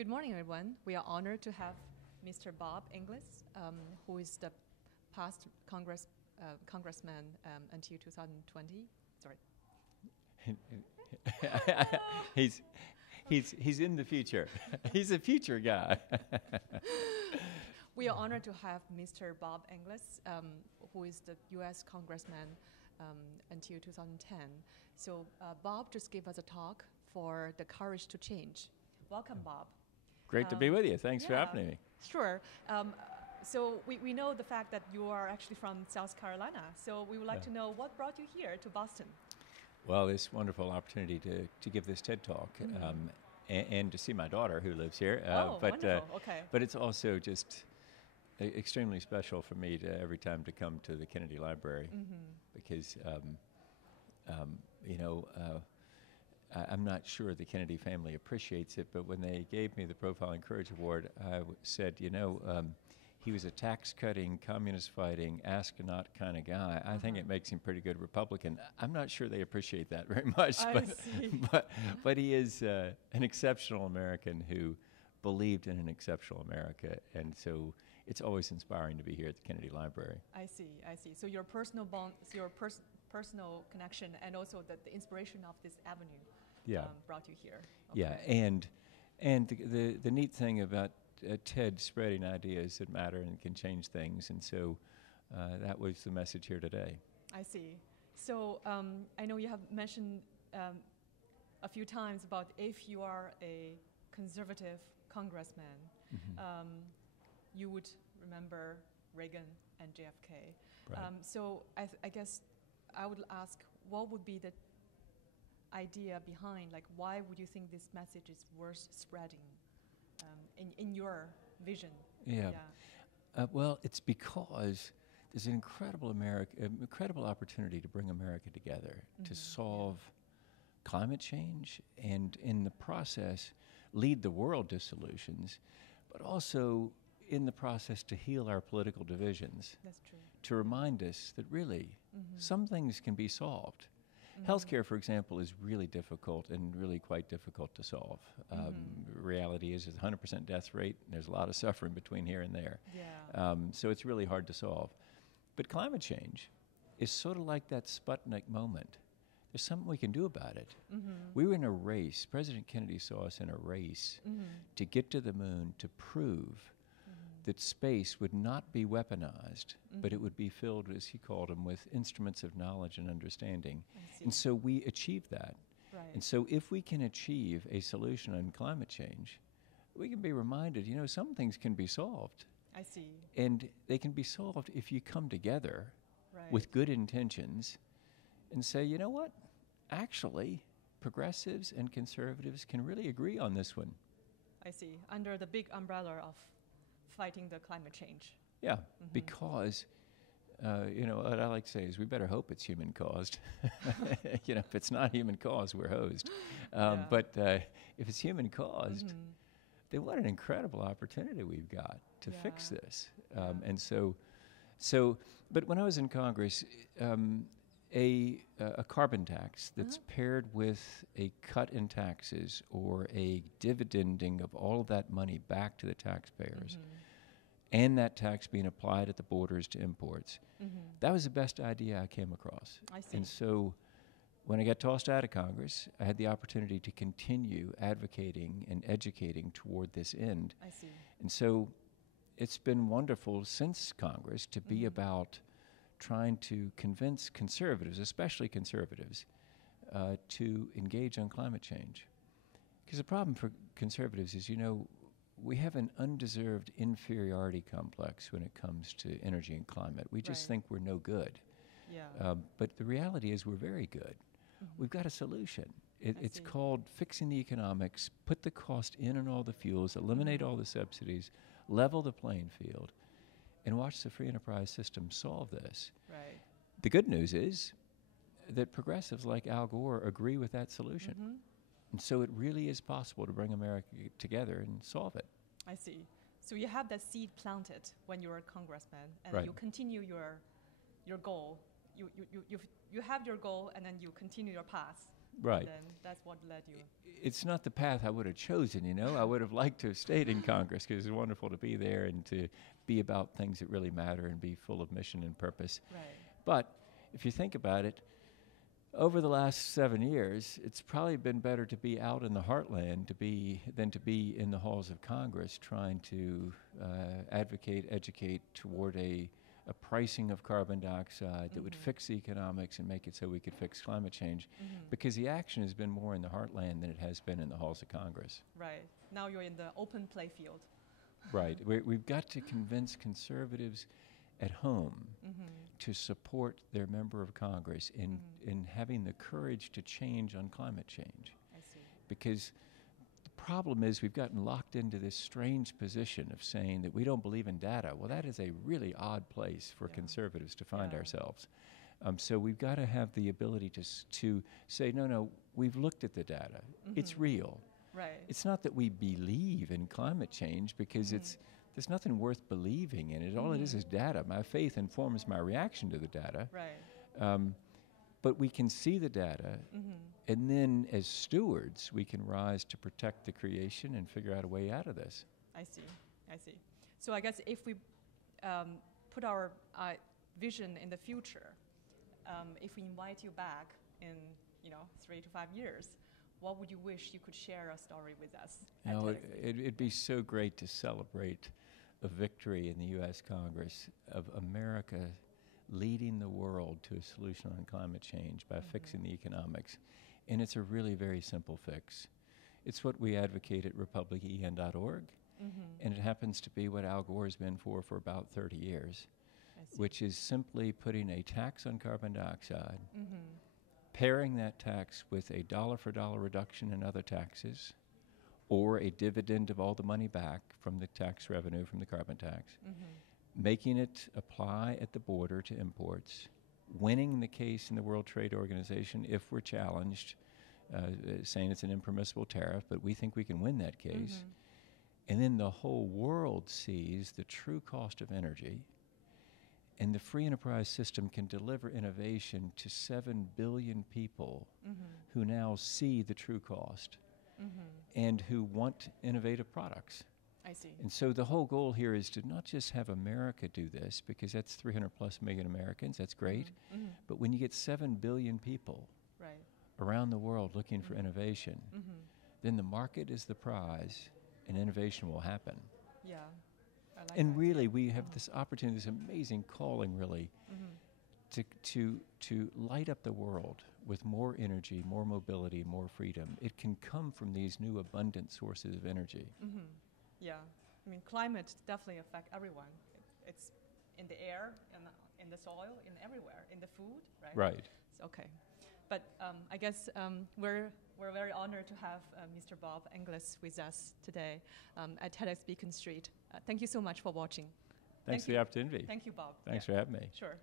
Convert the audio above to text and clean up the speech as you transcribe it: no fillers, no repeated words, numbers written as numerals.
Good morning, everyone. We are honored to have Mr. Bob Inglis, who is the past congressman until 2020. Sorry. He's in the future. He's a future guy. We are honored to have Mr. Bob Inglis, who is the U.S. congressman until 2010. So Bob just gave us a talk for the courage to change. Welcome, Bob. Great to be with you. Thanks for having me. Sure. So we know the fact that you are actually from South Carolina. So we would like to know what brought you here to Boston. Well, this wonderful opportunity to give this TED Talk and to see my daughter who lives here. Wonderful. Okay. But it's also just extremely special for me to every time to come to the Kennedy Library because, I'm not sure the Kennedy family appreciates it, but when they gave me the Profiling Courage Award, I said, he was a tax-cutting, communist-fighting, ask-not kind of guy. I think it makes him pretty good Republican. I'm not sure they appreciate that very much, but he is an exceptional American who believed in an exceptional America, and so it's always inspiring to be here at the Kennedy Library. I see. So your personal bond, your personal connection, and also the inspiration of this avenue brought you here. Okay. Yeah, and the neat thing about TED spreading ideas that matter and can change things, and so that was the message here today. I see. So I know you have mentioned a few times about if you are a conservative congressman, you would remember Reagan and JFK. Right. So I guess I would ask, what would be the idea behind, like, why would you think this message is worth spreading in your vision? Well, it's because there's an incredible opportunity to bring America together to solve climate change and in the process lead the world to solutions, but also in the process to heal our political divisions. That's true. To remind us that really some things can be solved. Healthcare, for example, is really difficult and really quite difficult to solve. Reality is, it's 100% death rate, and there's a lot of suffering between here and there. Yeah. So it's really hard to solve. But climate change is sort of like that Sputnik moment. There's something we can do about it. We were in a race. President Kennedy saw us in a race to get to the moon to prove that space would not be weaponized, but it would be filled, as he called them, with instruments of knowledge and understanding. And so we achieved that. Right. And so if we can achieve a solution on climate change, we can be reminded, some things can be solved. I see. And they can be solved if you come together Right. with good intentions and say, you know what? Actually, progressives and conservatives can really agree on this one. I see. Under the big umbrella of fighting the climate change. Yeah, because, what I like to say is we better hope it's human caused. If it's not human caused, we're hosed. But if it's human caused, then what an incredible opportunity we've got to fix this. And but when I was in Congress, a carbon tax that's paired with a cut in taxes or a dividending of all of that money back to the taxpayers, and that tax being applied at the borders to imports, that was the best idea I came across. I see. And so when I got tossed out of Congress, I had the opportunity to continue advocating and educating toward this end. I see. And so it's been wonderful since Congress to be about trying to convince conservatives, especially conservatives, to engage on climate change. Because the problem for conservatives is, we have an undeserved inferiority complex when it comes to energy and climate. We just think we're no good. Yeah. But the reality is we're very good. We've got a solution. It's called fixing the economics, put the cost in on all the fuels, eliminate all the subsidies, level the playing field, and watch the free enterprise system solve this. Right. The good news is that progressives like Al Gore agree with that solution. And so it really is possible to bring America together and solve it. I see. So you have that seed planted when you were a congressman, and Right. you continue your goal. You have your goal, and then you continue your path. Right. And then that's what led you. It's not the path I would have chosen, you know. I would have liked to have stayed in Congress because it's wonderful to be there and to be about things that really matter and be full of mission and purpose. Right. But if you think about it, over the last 7 years, it's probably been better to be out in the heartland than to be in the halls of Congress trying to advocate, educate toward a pricing of carbon dioxide that would fix the economics and make it so we could fix climate change, because the action has been more in the heartland than it has been in the halls of Congress. Right. Now you're in the open playfield. Right. We've got to convince conservatives at home to support their member of Congress in having the courage to change on climate change. I see. Because the problem is we've gotten locked into this strange position of saying that we don't believe in data. Well, that is a really odd place for conservatives to find ourselves. So we've got to have the ability to say, no, we've looked at the data. It's real. Right. It's not that we believe in climate change, because there's nothing worth believing in it. All it is data. My faith informs my reaction to the data. Right. But we can see the data, and then as stewards, we can rise to protect the creation and figure out a way out of this. I see. So I guess if we put our vision in the future, if we invite you back in 3 to 5 years, what would you wish you could share a story with us? It'd be so great to celebrate a victory in the U.S. Congress of America leading the world to a solution on climate change by fixing the economics. And it's a really very simple fix. It's what we advocate at republicen.org, and it happens to be what Al Gore's been for about 30 years, which is simply putting a tax on carbon dioxide, pairing that tax with a dollar-for-dollar reduction in other taxes, or a dividend of all the money back from the tax revenue from the carbon tax, making it apply at the border to imports, winning the case in the World Trade Organization if we're challenged, saying it's an impermissible tariff, but we think we can win that case. And then the whole world sees the true cost of energy, and the free enterprise system can deliver innovation to 7 billion people who now see the true cost and who want innovative products. I see. And so the whole goal here is to not just have America do this, because that's 300 plus million Americans, that's great, but when you get 7 billion people around the world looking for innovation, then the market is the prize and innovation will happen. Yeah. I like And that. really, we have this opportunity, this amazing calling, really, to light up the world with more energy, more mobility, more freedom. It can come from these new abundant sources of energy. Yeah. I mean, climate definitely affects everyone. It's in the air, in the soil, in everywhere, in the food, right? Right. So, okay. But I guess we're very honored to have Mr. Bob Inglis with us today at TEDxBeaconStreet. Thank you so much for watching. Thanks for the opportunity. Thank you, Bob. Thanks for having me. Sure.